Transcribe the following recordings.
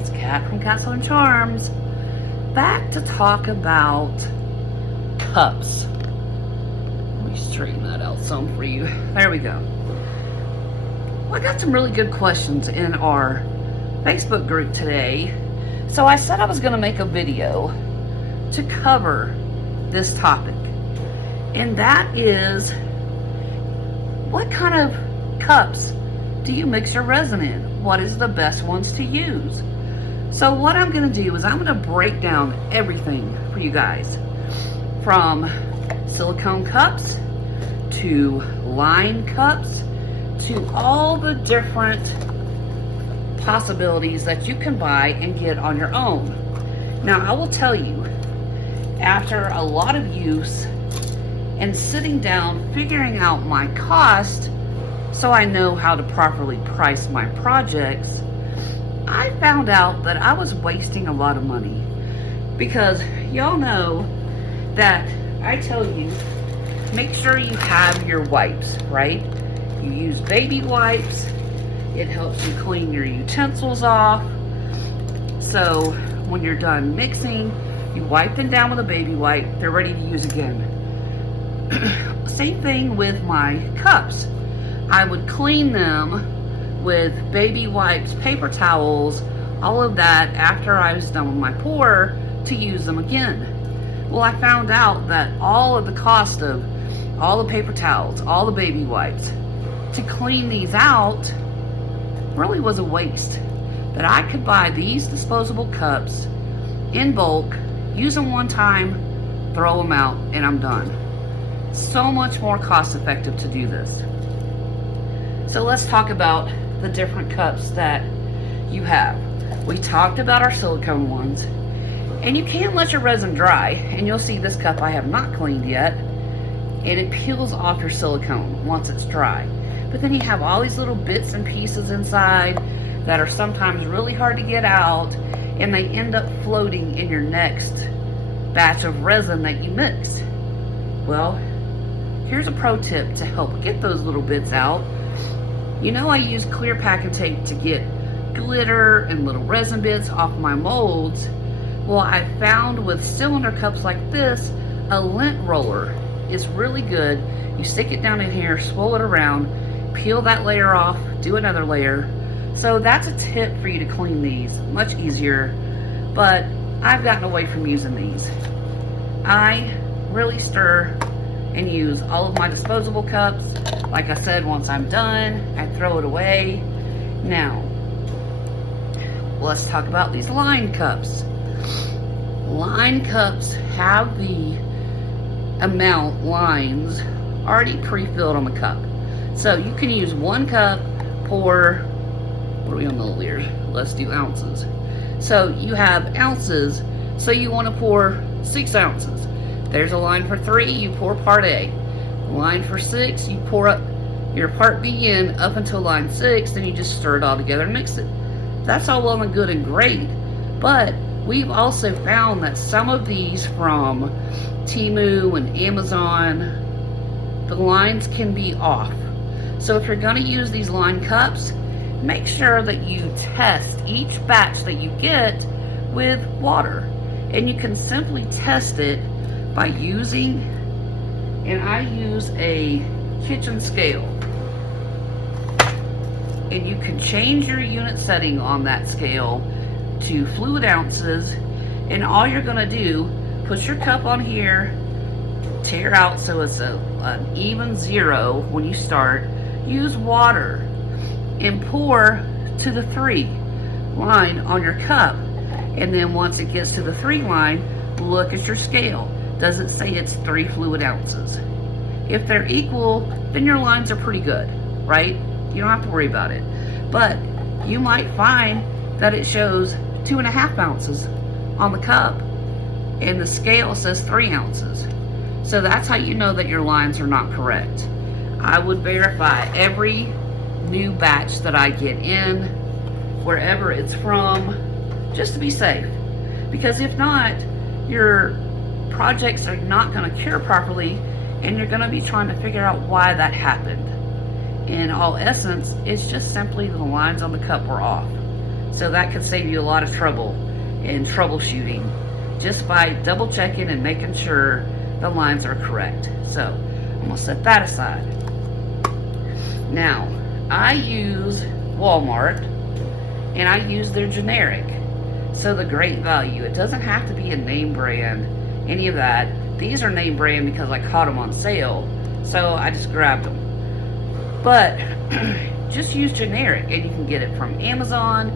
It's Cat from Castle and Charms, back to talk about cups. Let me straighten that out some for you. There we go. Well, I got some really good questions in our Facebook group today, so I said I was going to make a video to cover this topic, and that is, what kind of cups do you mix your resin in? What is the best ones to use? So what I'm going to do is I'm going to break down everything for you guys, from silicone cups to line cups to all the different possibilities that you can buy and get on your own. Now, I will tell you, after a lot of use and sitting down figuring out my cost so I know how to properly price my projects, I found out that I was wasting a lot of money. Because y'all know that I tell you, make sure you have your wipes, right? You use baby wipes. It helps you clean your utensils off. So when you're done mixing, you wipe them down with a baby wipe. They're ready to use again. Same thing with my cups. I would clean them with baby wipes, paper towels, all of that after I was done with my pour to use them again. Well, I found out that all of the cost of all the paper towels, all the baby wipes, to clean these out really was a waste. That I could buy these disposable cups in bulk, use them one time, throw them out, and I'm done. So much more cost effective to do this. So let's talk about the different cups that you have. We talked about our silicone ones, and you can let your resin dry, and you'll see this cup I have not cleaned yet, and it peels off your silicone once it's dry. But then you have all these little bits and pieces inside that are sometimes really hard to get out, and they end up floating in your next batch of resin that you mixed. Well, here's a pro tip to help get those little bits out. You know, I use clear packing tape to get glitter and little resin bits off my molds. Well, I found with cylinder cups like this, a lint roller is really good. You stick it down in here, swirl it around, peel that layer off, do another layer. So that's a tip for you to clean these, much easier. But I've gotten away from using these. I really stir and use all of my disposable cups. Like I said, once I'm done, I throw it away. Now, let's talk about these line cups. Line cups have the amount lines already pre-filled on the cup. So you can use one cup, pour, what are we on milliliters? Let's do ounces. So you have ounces, so you want to pour 6 ounces. There's a line for 3, you pour part A. Line for 6, you pour up your part B in up until line 6, then you just stir it all together and mix it. That's all well and good and great, but we've also found that some of these from Temu and Amazon, the lines can be off. So if you're going to use these line cups, make sure that you test each batch that you get with water. And you can simply test it by using, and I use a kitchen scale. And you can change your unit setting on that scale to fluid ounces. And all you're going to do, put your cup on here, tear out so it's an even 0 when you start. Use water and pour to the 3 line on your cup. And then once it gets to the 3 line, look at your scale. Does it say it's 3 fluid ounces? If they're equal, then your lines are pretty good, right? You don't have to worry about it. But you might find that it shows 2.5 ounces on the cup, and the scale says 3 ounces. So that's how you know that your lines are not correct. I would verify every new batch that I get in, wherever it's from, just to be safe. Because if not, your projects are not going to cure properly, and you're going to be trying to figure out why that happened. In all essence, it's just simply the lines on the cup were off. So that could save you a lot of trouble in troubleshooting just by double checking and making sure the lines are correct. So I'm gonna set that aside. Now, I use Walmart and I use their generic. So the great value, it doesn't have to be a name brand, any of that. These are name brand because I caught them on sale, so I just grabbed them. But just use generic, and you can get it from Amazon,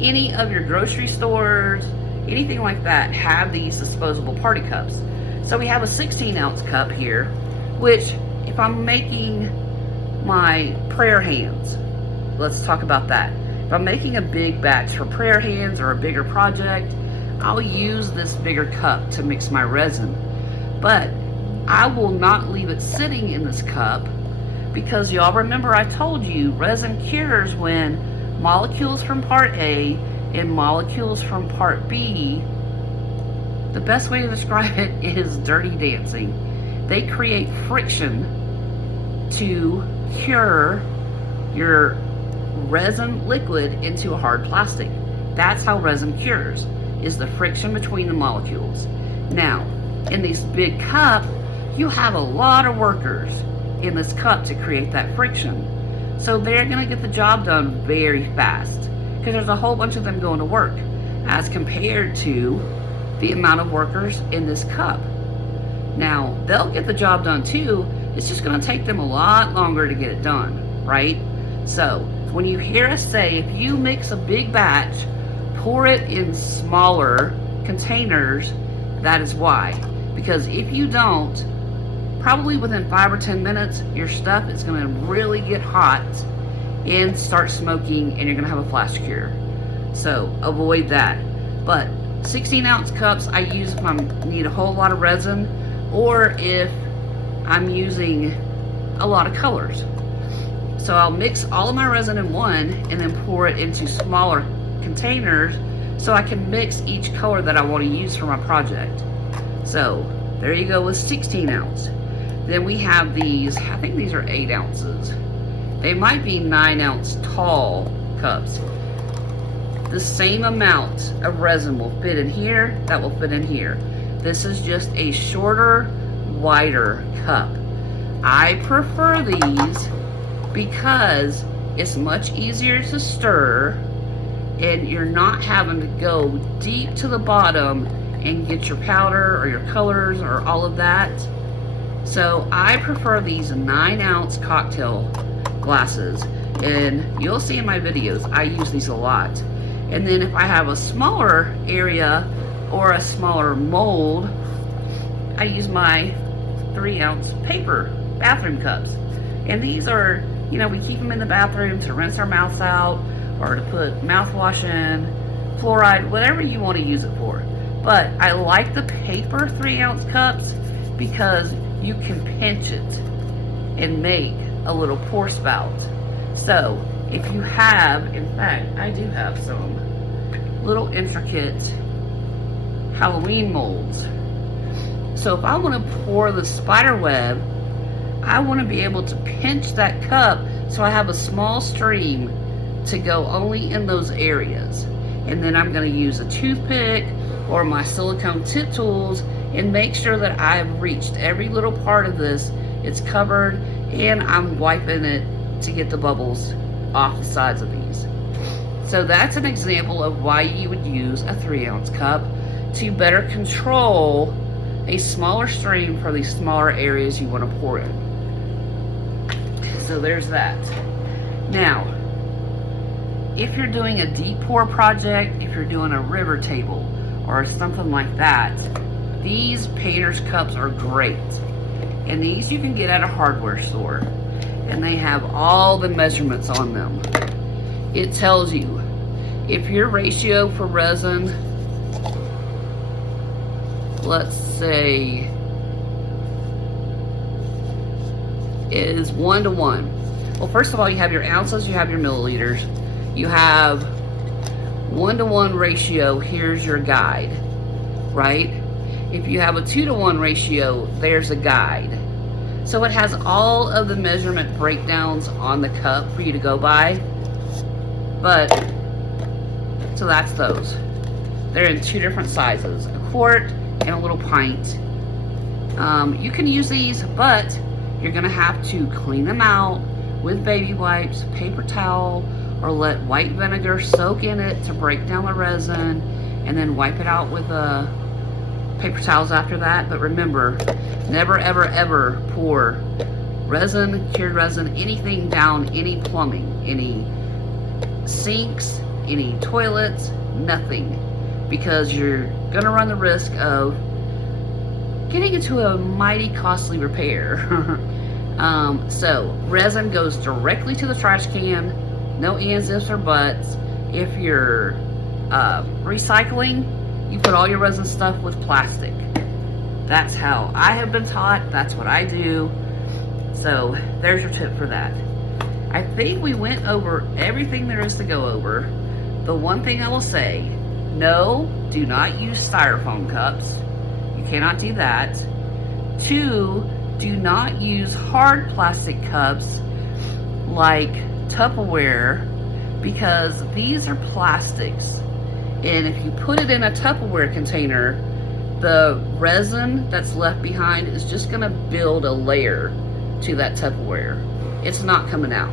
any of your grocery stores, anything like that have these disposable party cups. So we have a 16-ounce cup here, which if I'm making my prayer hands, let's talk about that. If I'm making a big batch for prayer hands or a bigger project, I'll use this bigger cup to mix my resin. But I will not leave it sitting in this cup, because y'all remember I told you resin cures when molecules from part A and molecules from part B, the best way to describe it is dirty dancing. They create friction to cure your resin liquid into a hard plastic. That's how resin cures, is the friction between the molecules. Now, in this big cup, you have a lot of workers in this cup to create that friction. So they're gonna get the job done very fast because there's a whole bunch of them going to work as compared to the amount of workers in this cup. Now, they'll get the job done too, it's just gonna take them a lot longer to get it done, right? So when you hear us say, if you mix a big batch, pour it in smaller containers, that is why. Because if you don't, probably within 5 or 10 minutes, your stuff is gonna really get hot and start smoking, and you're gonna have a flash cure. So avoid that. But 16-ounce cups I use if I need a whole lot of resin, or if I'm using a lot of colors. So I'll mix all of my resin in one and then pour it into smaller containers so I can mix each color that I want to use for my project. So there you go with 16 ounce. Then we have these, I think these are 8 ounces. They might be 9 ounce tall cups. The same amount of resin will fit in here, that will fit in here. This is just a shorter, wider cup. I prefer these because it's much easier to stir and you're not having to go deep to the bottom and get your powder or your colors or all of that. So I prefer these 9 ounce cocktail glasses, and you'll see in my videos I use these a lot. And then if I have a smaller area or a smaller mold, I use my 3 ounce paper bathroom cups. And these are, you know, we keep them in the bathroom to rinse our mouths out or to put mouthwash in, fluoride, whatever you want to use it for. But I like the paper 3 ounce cups because you can pinch it and make a little pour spout. So if you have, in fact, I do have some little intricate Halloween molds. So if I want to pour the spider web, I want to be able to pinch that cup so I have a small stream to go only in those areas. And then I'm going to use a toothpick or my silicone tip tools and make sure that I've reached every little part of this. It's covered and I'm wiping it to get the bubbles off the sides of these. So that's an example of why you would use a 3 ounce cup to better control a smaller stream for these smaller areas you want to pour in. So there's that. Now, if you're doing a deep pour project, if you're doing a river table or something like that, these painter's cups are great. And these you can get at a hardware store. And they have all the measurements on them. It tells you if your ratio for resin, let's say, is 1 to 1. Well, first of all, you have your ounces, you have your milliliters. You have 1 to 1 ratio, here's your guide, right? If you have a 2 to 1 ratio, there's a guide. So it has all of the measurement breakdowns on the cup for you to go by. But So that's those. They're in 2 different sizes, a quart and a little pint. You can use these, but you're gonna have to clean them out with baby wipes, paper towel, or let white vinegar soak in it to break down the resin, and then wipe it out with paper towels after that. But remember, never ever ever pour resin, cured resin, anything down any plumbing, any sinks, any toilets, nothing, because you're gonna run the risk of getting into a mighty costly repair. So resin goes directly to the trash can, no ands, ifs, or buts. If you're recycling, you put all your resin stuff with plastic. That's how I have been taught. That's what I do. So there's your tip for that. I think we went over everything there is to go over. The one thing I will say, no, do not use styrofoam cups. You cannot do that. 2, do not use hard plastic cups like Tupperware, because these are plastics. And if you put it in a Tupperware container, the resin that's left behind is just gonna build a layer to that Tupperware. It's not coming out,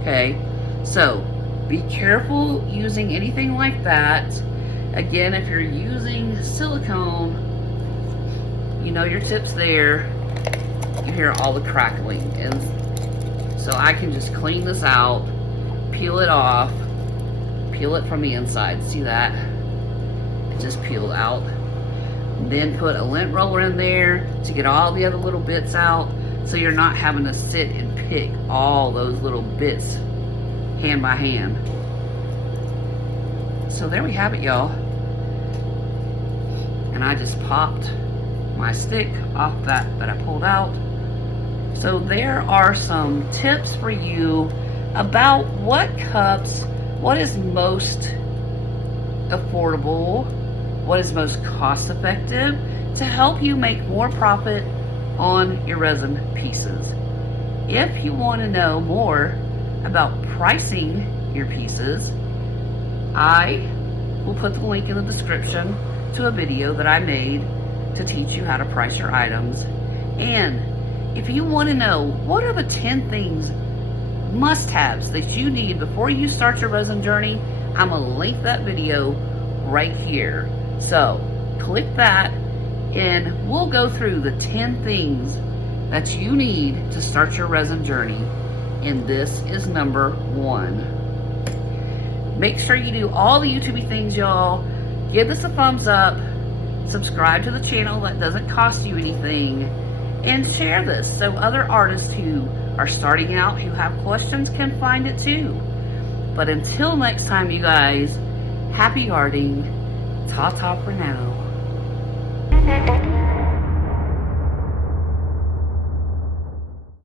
okay? So be careful using anything like that. Again, if you're using silicone, you know your tips there. You hear all the crackling, and so I can just clean this out, peel it off, peel it from the inside. See that? It just peeled out. Then put a lint roller in there to get all the other little bits out, so you're not having to sit and pick all those little bits hand by hand. So there we have it, y'all. And I just popped my stick off that I pulled out. So there are some tips for you about what cups, what is most affordable, what is most cost effective to help you make more profit on your resin pieces. If you want to know more about pricing your pieces, I will put the link in the description to a video that I made to teach you how to price your items. And if you want to know what are the 10 things, must-haves that you need before you start your resin journey, I'm going to link that video right here. So click that and we'll go through the 10 things that you need to start your resin journey. And this is number 1. Make sure you do all the YouTube things, y'all. Give this a thumbs up. Subscribe to the channel, that doesn't cost you anything. And share this so other artists who are starting out, who have questions, can find it too. But until next time, you guys, happy arting. Ta-ta for now.